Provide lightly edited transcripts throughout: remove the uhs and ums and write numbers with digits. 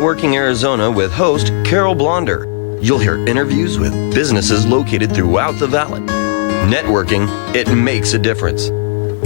Working Arizona with host Carol Blonder. You'll hear interviews with businesses located throughout the valley. Networking, it makes a difference.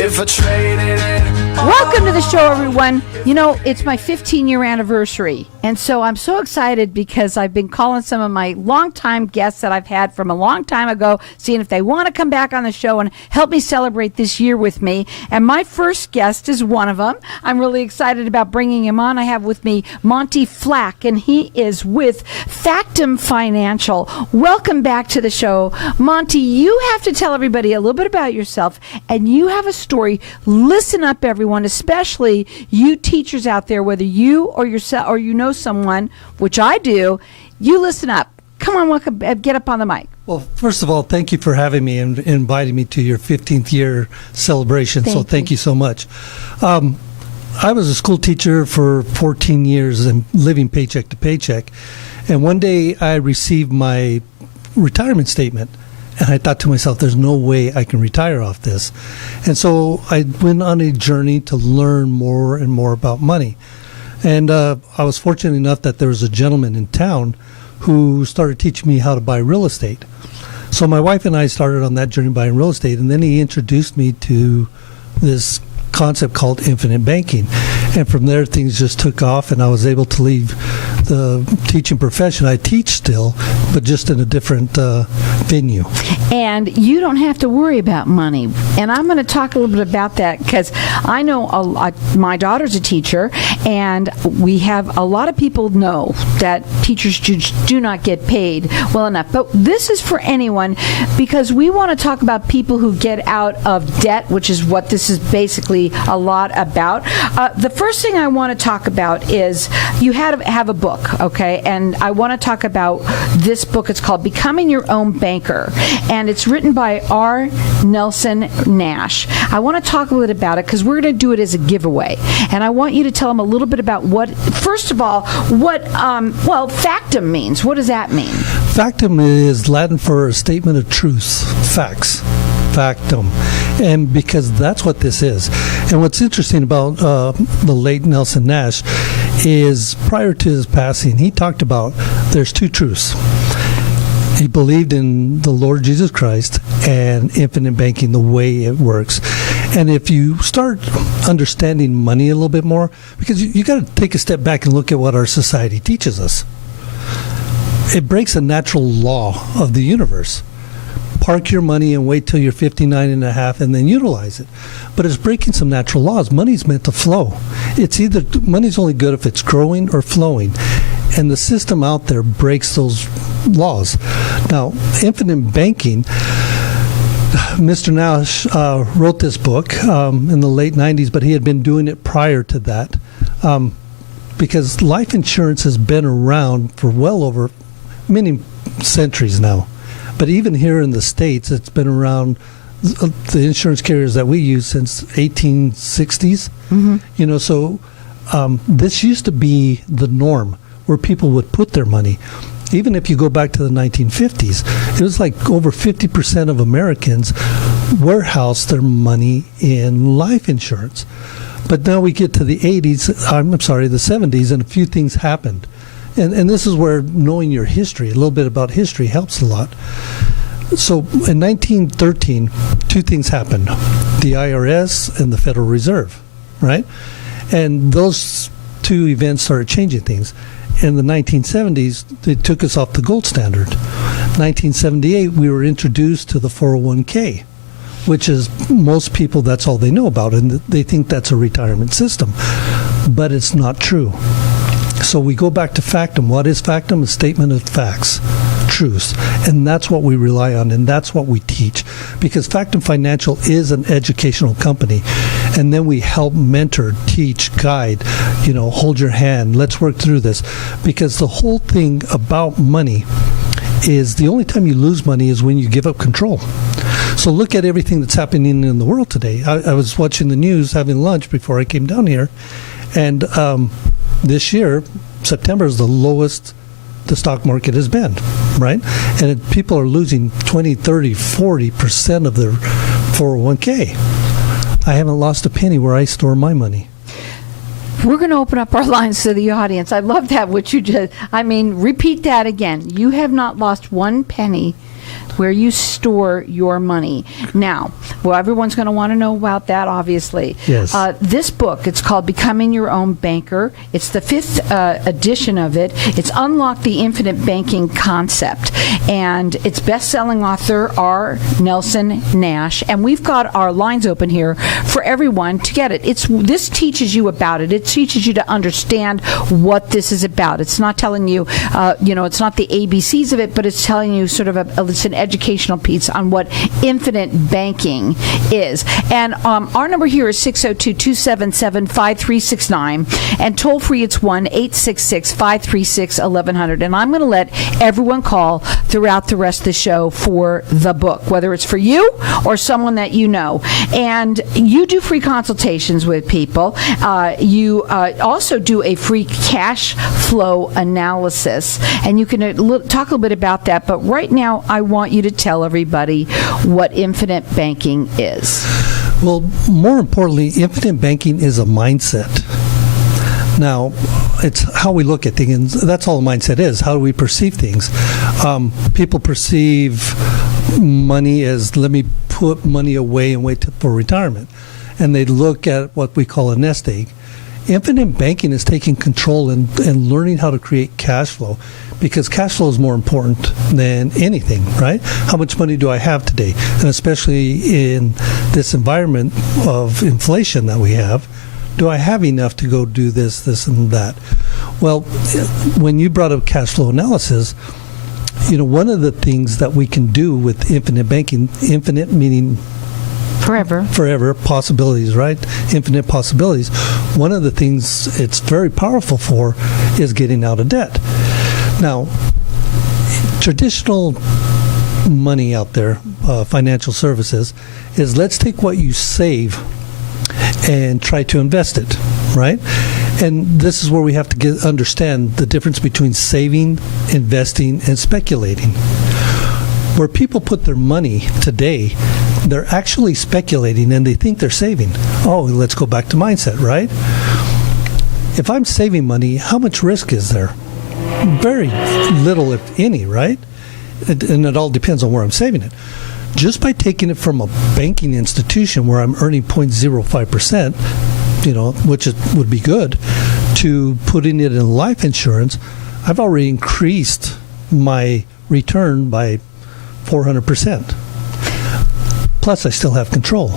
If I traded it. Welcome to the show, everyone. You know, it's my 15-year anniversary, and so I'm so excited because I've been calling some of my longtime guests that I've had from a long time ago, seeing if they want to come back on the show and help me celebrate this year with me. And my first guest is one of them. I'm really excited about bringing him on. I have with me Monty Flack, and he is with Factum Financial. Welcome back to the show. Monty, you have to tell everybody a little bit about yourself, and you have a story. Listen up, everyone, especially you teachers out there, whether you or yourself or you know someone, which I do. You listen up. Come on, welcome, get up on the mic. Well, first of all, thank you for having me and inviting me to your 15th year celebration. Thank you so much. I was a school teacher for 14 years and living paycheck to paycheck. And one day I received my retirement statement. And I thought to myself, there's no way I can retire off this. And so I went on a journey to learn more and more about money. And I was fortunate enough that there was a gentleman in town who started teaching me how to buy real estate. So my wife and I started on that journey buying real estate, and then he introduced me to this concept called infinite banking. And from there, things just took off, and I was able to leave the teaching profession. I teach still, but just in a different venue. And you don't have to worry about money. And I'm going to talk a little bit about that because I know my daughter's a teacher, and we have a lot of people know that teachers do not get paid well enough. But this is for anyone because we want to talk about people who get out of debt, which is what this is basically a lot about. The first thing I want to talk about is you have a book, okay? And I want to talk about this book. It's called Becoming Your Own Banker, and it's written by R. Nelson Nash. I want to talk a little bit about it because we're going to do it as a giveaway, and I want you to tell them a little bit about first of all, what factum means. What does that mean? Factum is Latin for a statement of truth, facts. Factum, and because that's what this is. And what's interesting about the late Nelson Nash is prior to his passing, he talked about there's two truths. He believed in the Lord Jesus Christ and infinite banking, the way it works. And if you start understanding money a little bit more, because you got to take a step back and look at what our society teaches us. It breaks a natural law of the universe. Park your money and wait till you're 59 and a half and then utilize it. But it's breaking some natural laws. Money's meant to flow. It's either money's only good if it's growing or flowing. And the system out there breaks those laws. Now, infinite banking, Mr. Nash wrote this book in the late 90s, but he had been doing it prior to that because life insurance has been around for well over many centuries now. But even here in the States, it's been around, the insurance carriers that we use since 1860s. Mm-hmm. You know, so this used to be the norm where people would put their money. Even if you go back to the 1950s, it was like over 50% of Americans warehoused their money in life insurance. But now we get to the 70s, and a few things happened. And this is where knowing your history, a little bit about history, helps a lot. So in 1913, two things happened. The IRS and the Federal Reserve, right? And those two events started changing things. In the 1970s, they took us off the gold standard. 1978, we were introduced to the 401k, which is most people, that's all they know about, and they think that's a retirement system. But it's not true. So we go back to Factum. What is Factum? A statement of facts, truths. And that's what we rely on, and that's what we teach. Because Factum Financial is an educational company. And then we help mentor, teach, guide, hold your hand. Let's work through this. Because the whole thing about money is the only time you lose money is when you give up control. So look at everything that's happening in the world today. I was watching the news, having lunch before I came down here, and this year, September is the lowest the stock market has been, right? And people are losing 20, 30, 40% of their 401k. I haven't lost a penny where I store my money. we're going to open up our lines to the audience. I love that, what you just, repeat that again. You have not lost one penny where you store your money. Now, well, everyone's going to want to know about that, obviously. Yes. This book, it's called Becoming Your Own Banker. It's the 5th edition of it. It's Unlock the Infinite Banking Concept. And it's Bestselling Author R. Nelson Nash. And we've got our lines open here for everyone to get it. This teaches you about it. It teaches you to understand what this is about. It's not telling you, it's not the ABCs of it, but it's telling you sort of it's an educational piece on what infinite banking is. And our number here is 602-277-5369, and toll free it's 1-866-536-1100. And I'm going to let everyone call throughout the rest of the show for the book, whether it's for you or someone that you know. And you do free consultations with people. You also do a free cash flow analysis, and you can talk a little bit about that. But right now, I want you to tell everybody what infinite banking is. Well, more importantly, infinite banking is a mindset. Now, it's how we look at things. That's all a mindset is. How do we perceive things? People perceive money as, let me put money away and wait for retirement. And they look at what we call a nest egg. Infinite banking is taking control and learning how to create cash flow, because cash flow is more important than anything, right? How much money do I have today? And especially in this environment of inflation that we have, do I have enough to go do this, and that? Well, when you brought up cash flow analysis, one of the things that we can do with infinite banking, infinite meaning forever possibilities, right? Infinite possibilities. One of the things it's very powerful for is getting out of debt. Now, traditional money out there, financial services, is let's take what you save and try to invest it, right? And this is where we have to understand the difference between saving, investing, and speculating. Where people put their money today, they're actually speculating and they think they're saving. Oh, let's go back to mindset, right? If I'm saving money, how much risk is there? Very little, if any, right? And it all depends on where I'm saving it. Just by taking it from a banking institution where I'm earning 0.05%, which would be good, to putting it in life insurance, I've already increased my return by 400%. Plus, I still have control.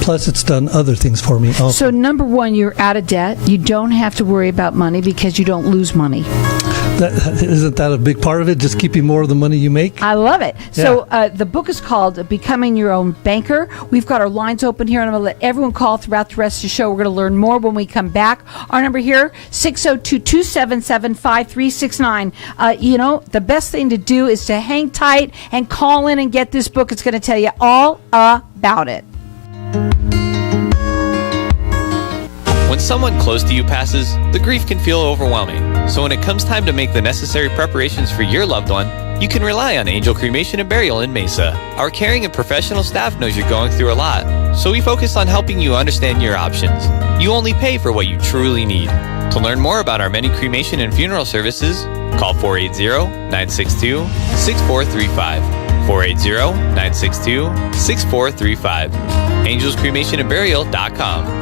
Plus, it's done other things for me also. So, number one, you're out of debt. You don't have to worry about money because you don't lose money. Isn't that a big part of it? Just keeping more of the money you make? I love it. Yeah. So the book is called Becoming Your Own Banker. We've got our lines open here, and I'm going to let everyone call throughout the rest of the show. We're going to learn more when we come back. Our number here, 602-277-5369. The best thing to do is to hang tight and call in and get this book. It's going to tell you all about it. When someone close to you passes, the grief can feel overwhelming. So when it comes time to make the necessary preparations for your loved one, you can rely on Angel Cremation and Burial in Mesa. Our caring and professional staff knows you're going through a lot, so we focus on helping you understand your options. You only pay for what you truly need. To learn more about our many cremation and funeral services, call 480-962-6435. 480-962-6435. AngelsCremationandBurial.com.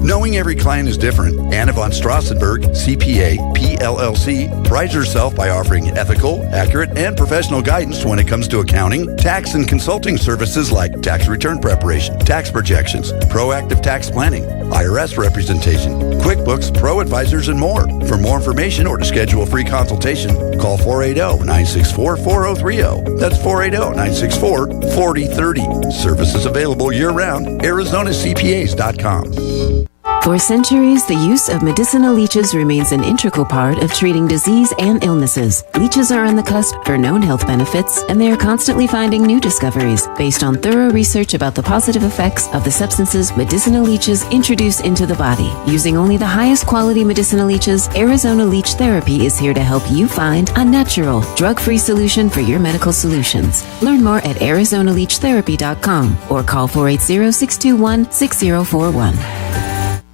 Knowing every client is different, Anna von Strassenberg, CPA, PLLC, prides herself by offering ethical, accurate, and professional guidance when it comes to accounting, tax, and consulting services like tax return preparation, tax projections, proactive tax planning, IRS representation, QuickBooks, Pro Advisors, and more. For more information or to schedule a free consultation, call 480-964-4030. That's 480-964-4030. Services available year-round. ArizonaCPAs.com. For centuries, the use of medicinal leeches remains an integral part of treating disease and illnesses. Leeches are on the cusp for known health benefits, and they are constantly finding new discoveries based on thorough research about the positive effects of the substances medicinal leeches introduce into the body. Using only the highest quality medicinal leeches, Arizona Leech Therapy is here to help you find a natural, drug-free solution for your medical solutions. Learn more at ArizonaLeechTherapy.com or call 480-621-6041.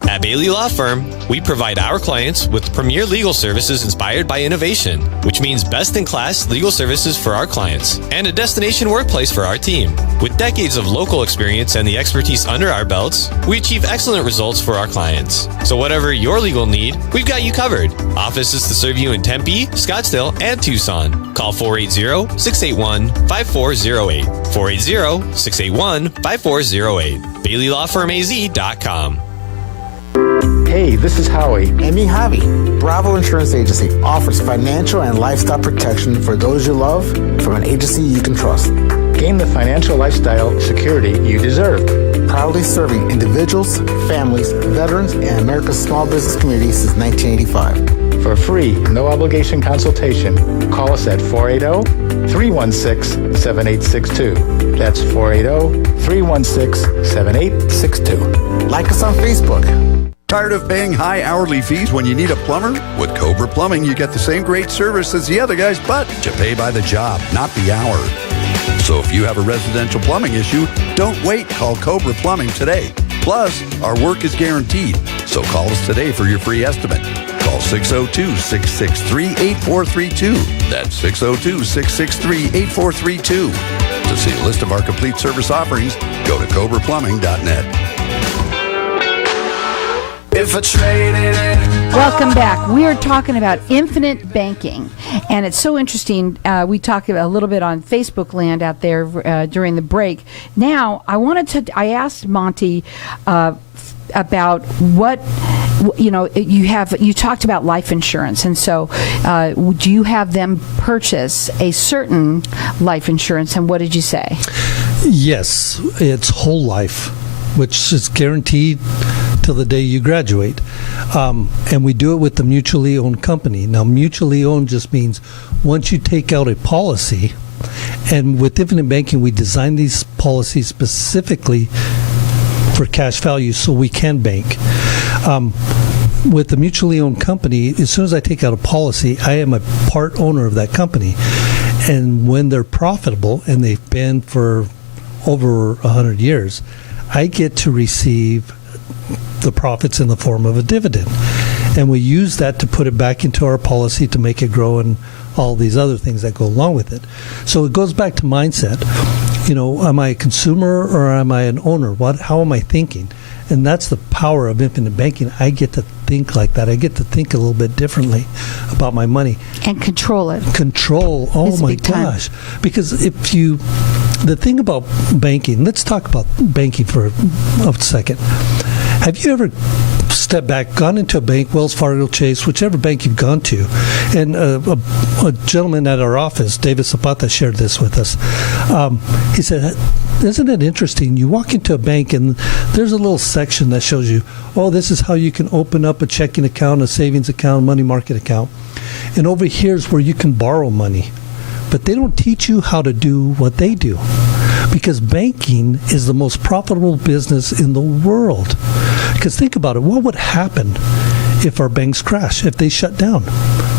At Bailey Law Firm, we provide our clients with premier legal services inspired by innovation, which means best-in-class legal services for our clients and a destination workplace for our team. With decades of local experience and the expertise under our belts, we achieve excellent results for our clients. So whatever your legal need, we've got you covered. Offices to serve you in Tempe, Scottsdale, and Tucson. Call 480-681-5408. 480-681-5408. BaileyLawFirmAZ.com. Hey, this is Howie. And me, Javi. Bravo Insurance Agency offers financial and lifestyle protection for those you love from an agency you can trust. Gain the financial lifestyle security you deserve. Proudly serving individuals, families, veterans, and America's small business community since 1985. For a free, no-obligation consultation, call us at 480-316-7862. That's 480-316-7862. Like us on Facebook. Tired of paying high hourly fees when you need a plumber? With Cobra Plumbing, you get the same great service as the other guys, but you pay by the job, not the hour. So if you have a residential plumbing issue, don't wait. Call Cobra Plumbing today. Plus, our work is guaranteed. So call us today for your free estimate. Call 602-663-8432. That's 602-663-8432. To see a list of our complete service offerings, go to cobraplumbing.net. If I traded it. Welcome back. We are talking about infinite banking, and it's so interesting. We talked a little bit on Facebook land out there during the break. Now, I asked Monty about what you talked about life insurance, and so do you have them purchase a certain life insurance, and what did you say? Yes, it's whole life, which is guaranteed till the day you graduate. And we do it with the mutually owned company. Now, mutually owned just means once you take out a policy, and with infinite banking, we design these policies specifically for cash value so we can bank. With the mutually owned company, as soon as I take out a policy, I am a part owner of that company. And when they're profitable, and they've been for over 100 years, I get to receive the profits in the form of a dividend. And we use that to put it back into our policy to make it grow and all these other things that go along with it. So it goes back to mindset. Am I a consumer or am I an owner? How am I thinking? And that's the power of infinite banking. I get to think like that. I get to think a little bit differently about my money. And control it. Control. Oh, my gosh. Because the thing about banking, let's talk about banking for a second. Have you ever stepped back, gone into a bank, Wells Fargo, Chase, whichever bank you've gone to, and a gentleman at our office, David Zapata, shared this with us. He said, isn't it interesting? You walk into a bank and there's a little section that shows you, this is how you can open up a checking account, a savings account, money market account. And over here is where you can borrow money. But they don't teach you how to do what they do. Because banking is the most profitable business in the world. Because think about it, what would happen if our banks crash, if they shut down?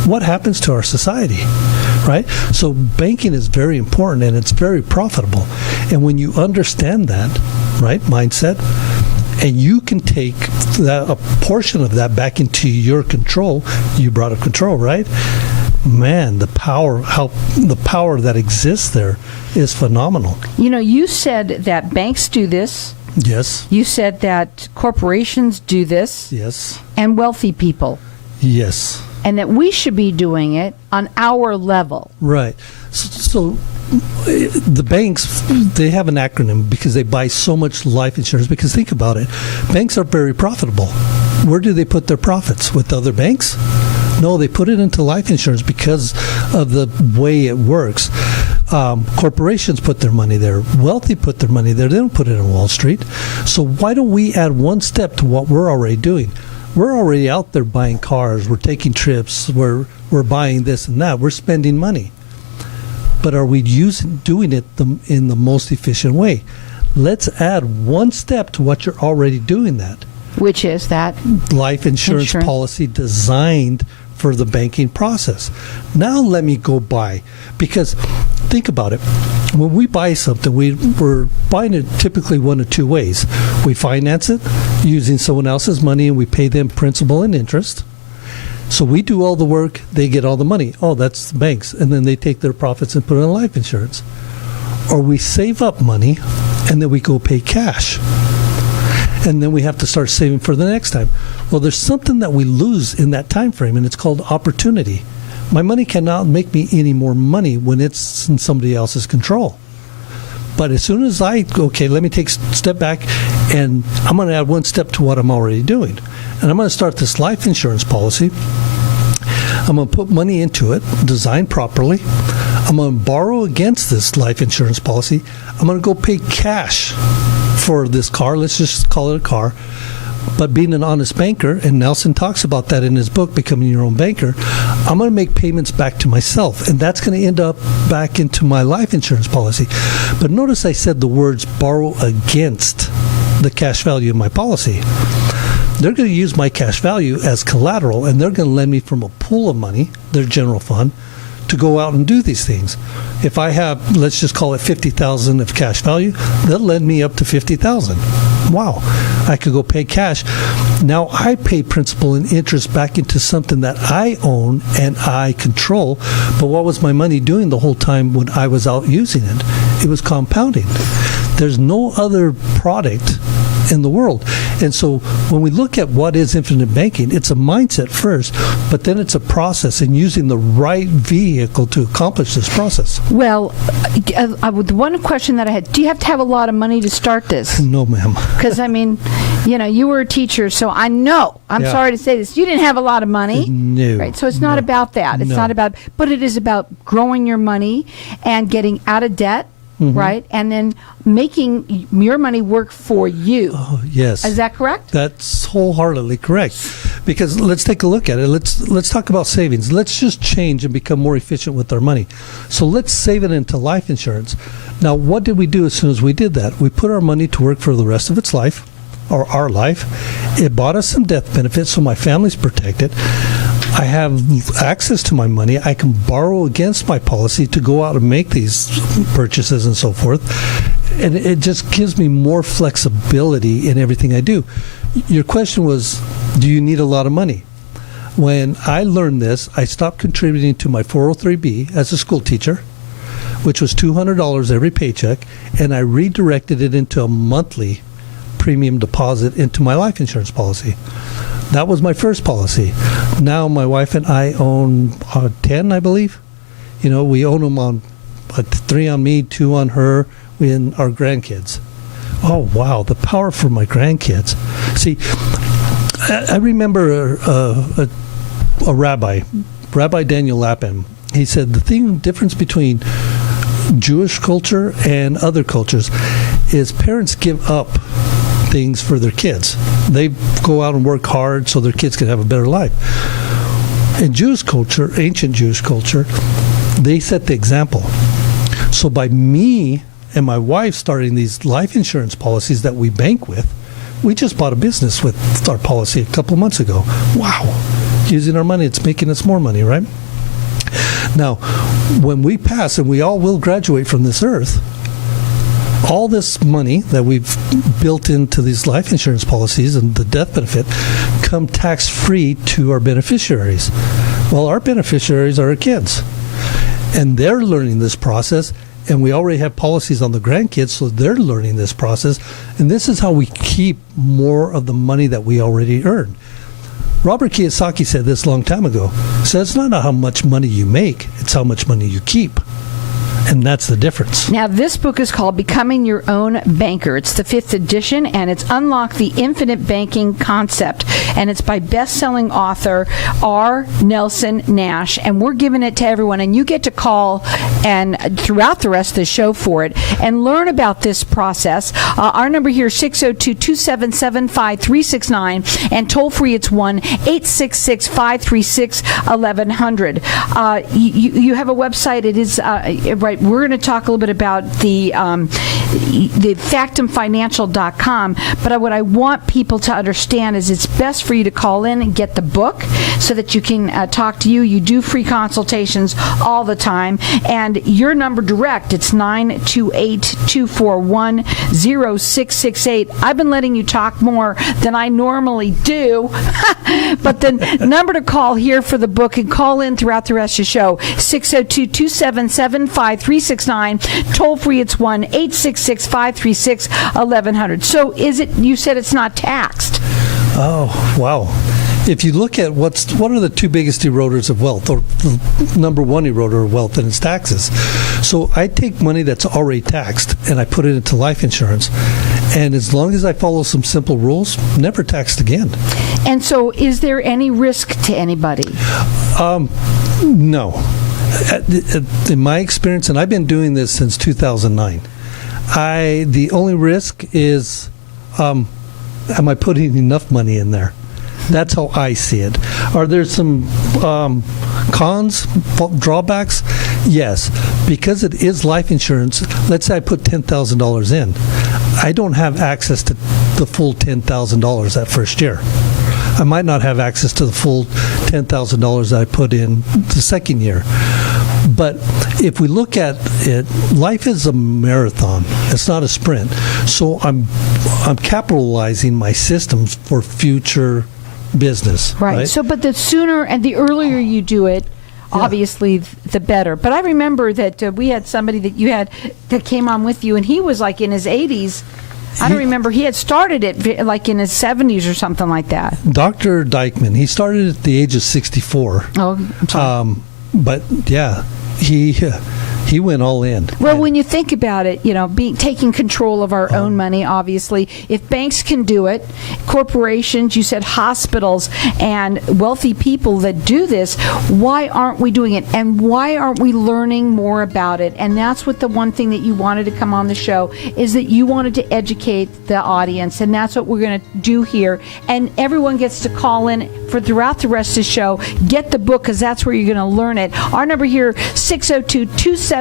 What happens to our society, right? So banking is very important and it's very profitable. And when you understand that, right, mindset, and you can take a portion of that back into your control, you brought up control, right? Man, the power that exists there is phenomenal. You said that banks do this. Yes. You said that corporations do this. Yes. And wealthy people. Yes. And that we should be doing it on our level. Right. So the banks, they have an acronym because they buy so much life insurance. Because think about it, banks are very profitable. Where do they put their profits? With other banks? No, they put it into life insurance because of the way it works. Corporations put their money there. Wealthy put their money there. They don't put it on Wall Street. So why don't we add one step to what we're already doing? We're already out there buying cars. We're taking trips. We're buying this and that. We're spending money. But are we doing it in the most efficient way? Let's add one step to what you're already doing that. Which is that? Life insurance policy designed for the banking process. Now let me go buy, because think about it. When we buy something, we're buying it typically one of two ways. We finance it using someone else's money, and we pay them principal and interest. So we do all the work, they get all the money. Oh, that's the banks. And then they take their profits and put it in life insurance. Or we save up money, and then we go pay cash. And then we have to start saving for the next time. Well, there's something that we lose in that time frame, and it's called opportunity. My money cannot make me any more money when it's in somebody else's control. But as soon as let me take a step back, and I'm going to add one step to what I'm already doing. And I'm going to start this life insurance policy. I'm going to put money into it, designed properly. I'm going to borrow against this life insurance policy. I'm going to go pay cash for this car. Let's just call it a car. But being an honest banker, and Nelson talks about that in his book, Becoming Your Own Banker, I'm going to make payments back to myself, and that's going to end up back into my life insurance policy. But notice I said the words borrow against the cash value of my policy. They're going to use my cash value as collateral, and they're going to lend me from a pool of money, their general fund, to go out and do these things. If I have, let's just call it $50,000 of cash value, they'll lend me up to $50,000. Wow. I could go pay cash. Now I pay principal and interest back into something that I own and I control. But what was my money doing the whole time when I was out using it? It was compounding. There's no other product in the world. And so when we look at what is infinite banking, it's a mindset first, but then it's a process and using the right vehicle to accomplish this process. Well, the one question that I had, do you have to have a lot of money to start this? No, ma'am. Because, I mean, you were a teacher, so I know, I'm sorry to say this, you didn't have a lot of money. No. Right, so it's not about that. It's not about, but it is about growing your money and getting out of debt. Mm-hmm. Right, and then making your money work for you. Oh, yes. Is that correct? That's wholeheartedly correct. Because let's take a look at it. Let's talk about savings. Let's just change and become more efficient with our money. So let's save it into life insurance. Now, what did we do as soon as we did that? We put our money to work for the rest of its life, or our life. It bought us some death benefits, so my family's protected. I have access to my money. I can borrow against my policy to go out and make these purchases and so forth. And it just gives me more flexibility in everything I do. Your question was, do you need a lot of money? When I learned this, I stopped contributing to my 403B as a school teacher, which was $200 every paycheck, and I redirected it into a monthly premium deposit into my life insurance policy. That was my first policy. Now my wife and I own 10, I believe. We own them on 3 on me, 2 on her, and our grandkids. Oh, wow, the power for my grandkids. See, I remember a rabbi, Rabbi Daniel Lapin. He said the difference between Jewish culture and other cultures is parents give up things for their kids. They go out and work hard so their kids can have a better life. In Jewish culture, ancient Jewish culture, they set the example. So by me and my wife starting these life insurance policies that we bank with, we just bought a business with our policy a couple months ago. Wow. Using our money, it's making us more money, right? Now, when we pass, and we all will graduate from this earth, all this money that we've built into these life insurance policies and the death benefit come tax-free to our beneficiaries. Well, our beneficiaries are our kids. And they're learning this process, and we already have policies on the grandkids, so they're learning this process. And this is how we keep more of the money that we already earn. Robert Kiyosaki said this a long time ago. He said, it's not how much money you make, it's how much money you keep. And that's the difference. Now, this book is called Becoming Your Own Banker. It's the 5th edition, and it's Unlock the Infinite Banking Concept. And it's by Bestselling Author R. Nelson Nash. And we're giving it to everyone. And you get to call and throughout the rest of the show for it and learn about this process. Our number here is 602-277-5369. And toll-free, it's 1-866-536-1100. You have a website. It is right. right, we're going to talk a little bit about the factumfinancial.com, but what I want people to understand is it's best for you to call in and get the book so that you can talk to you. You do free consultations all the time, and your number direct, it's 928-241-0668. I've been letting you talk more than I normally do, but the number to call here for the book, and call in throughout the rest of the show, 602-277-5369. Toll free, it's 1-866-536-1100. So you said it's not taxed. Oh, wow. If you look at what are the two biggest eroders of wealth, or the number one eroder of wealth, and it's taxes. So I take money that's already taxed and I put it into life insurance. And as long as I follow some simple rules, never taxed again. And so is there any risk to anybody? No. In my experience, and I've been doing this since 2009, the only risk is, am I putting enough money in there? That's how I see it. Are there some cons, drawbacks? Yes. Because it is life insurance, let's say I put $10,000 in. I don't have access to the full $10,000 that first year. I might not have access to the full $10,000 that I put in the second year. But if we look at it, life is a marathon. It's not a sprint. So I'm capitalizing my systems for future business. Right. So, but the sooner and the earlier you do it, obviously, the better. But I remember that we had somebody that came on with you, and he was like in his 80s. I don't remember. He had started it like in his 70s or something like that. Dr. Dykman, he started at the age of 64. Oh, I'm sorry. But yeah, he went all in. Well, when you think about it, taking control of our own money, obviously, if banks can do it, corporations, you said hospitals, and wealthy people that do this, why aren't we doing it? And why aren't we learning more about it? And that's what the one thing that you wanted to come on the show is that you wanted to educate the audience, and that's what we're going to do here. And everyone gets to call in for throughout the rest of the show. Get the book, because that's where you're going to learn it. Our number here, 602-277-5369.